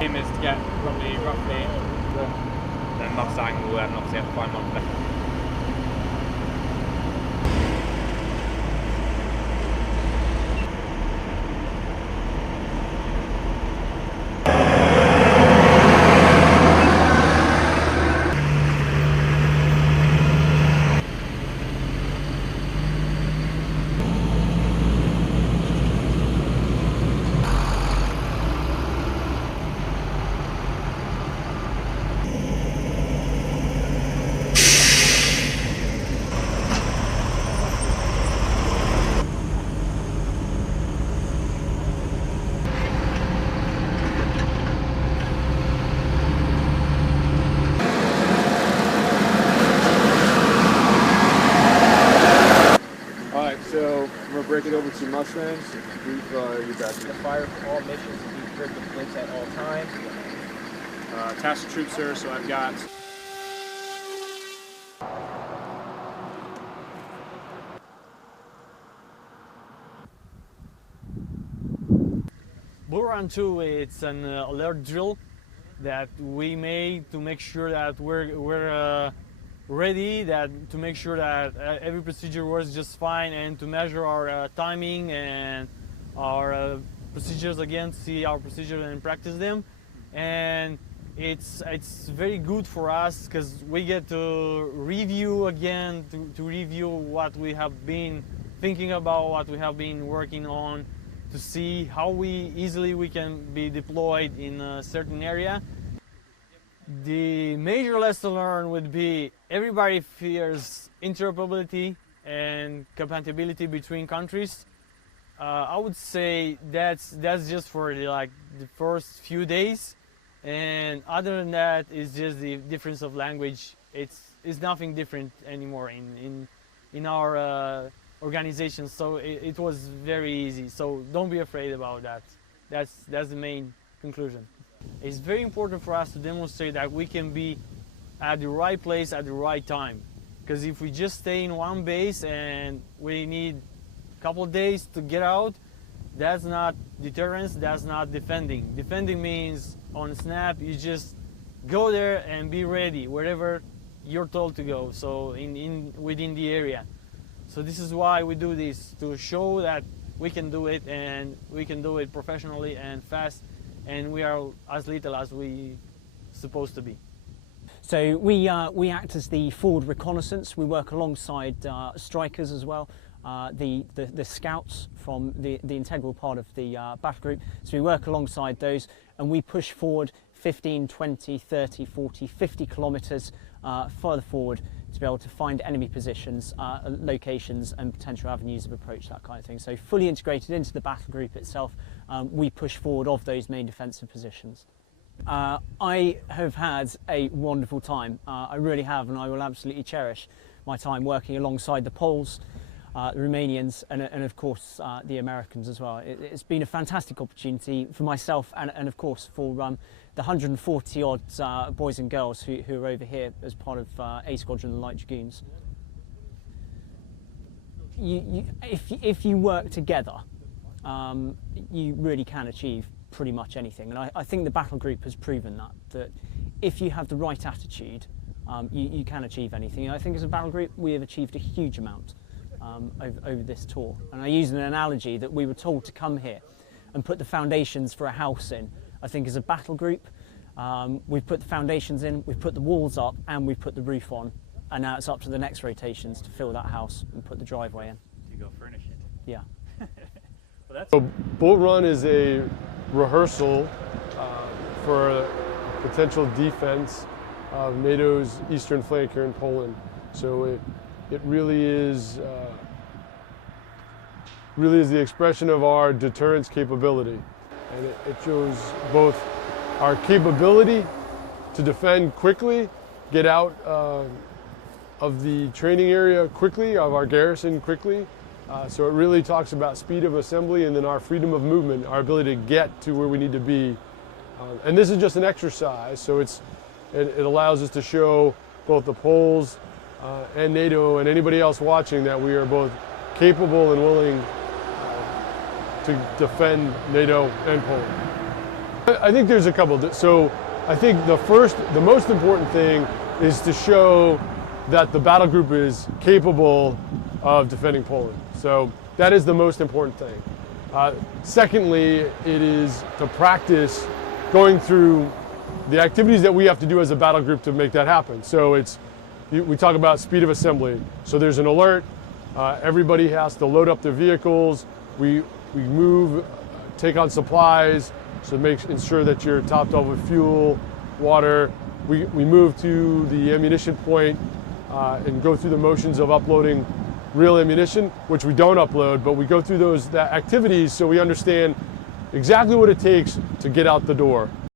Aim is to get probably roughly the enough angle and obviously have to find one better. So we're gonna break it over to Mustangs. Brief your background. Fire for all missions to be equipped with blinks at all times. Task troop, sir, so I've got Bull Run 2, it's an alert drill that we made to make sure that we're ready, to make sure that every procedure works just fine, and to measure our timing and our procedures again, see our procedures and practice them. And it's very good for us because we get to review again, to review what we have been thinking about, what we have been working on, to see how easily we can be deployed in a certain area. The major lesson learned would be everybody fears interoperability and compatibility between countries. I would say that's just for the first few days, and other than that, it's just the difference of language. It's nothing different anymore in our organization. So it was very easy. So don't be afraid about that. That's the main conclusion. It's very important for us to demonstrate that we can be at the right place at the right time. Because if we just stay in one base and we need a couple of days to get out, that's not deterrence, that's not defending. Defending means on snap, you just go there and be ready wherever you're told to go, so within the area. So this is why we do this, to show that we can do it, and we can do it professionally and fast, and we are as little as we supposed to be. So we act as the forward reconnaissance. We work alongside strikers as well, the scouts from the integral part of the battle group. So we work alongside those, and we push forward 15, 20, 30, 40, 50 kilometres further forward to be able to find enemy positions, locations and potential avenues of approach, that kind of thing. So fully integrated into the battle group itself, we push forward of those main defensive positions. I have had a wonderful time, I really have, and I will absolutely cherish my time working alongside the Poles, the Romanians and of course the Americans as well. It's been a fantastic opportunity for myself and of course for the 140 odd boys and girls who are over here as part of A Squadron and the Light Dragoons. If you work together, you really can achieve pretty much anything, and I think the battle group has proven that if you have the right attitude, you can achieve anything. And I think as a battle group we have achieved a huge amount over this tour, and I use an analogy that we were told to come here and put the foundations for a house in. I think as a battle group we've put the foundations in, we've put the walls up, and we've put the roof on, and now it's up to the next rotations to fill that house and put the driveway in. to go furnish it. Yeah. So Bull Run is a rehearsal for potential defense of NATO's eastern flank here in Poland. So it really is the expression of our deterrence capability, and it shows both our capability to defend quickly, get out of the training area quickly, of our garrison quickly. So it really talks about speed of assembly and then our freedom of movement, our ability to get to where we need to be. And this is just an exercise, so it allows us to show both the Poles and NATO and anybody else watching that we are both capable and willing to defend NATO and Poland. I think there's a couple. So I think the most important thing is to show that the battle group is capable of defending Poland. So that is the most important thing. Secondly, it is to practice going through the activities that we have to do as a battle group to make that happen. So we talk about speed of assembly. So there's an alert. Everybody has to load up their vehicles. We move, take on supplies, so ensure that you're topped off with fuel, water. We move to the ammunition point and go through the motions of uploading real ammunition, which we don't upload, but we go through those activities so we understand exactly what it takes to get out the door.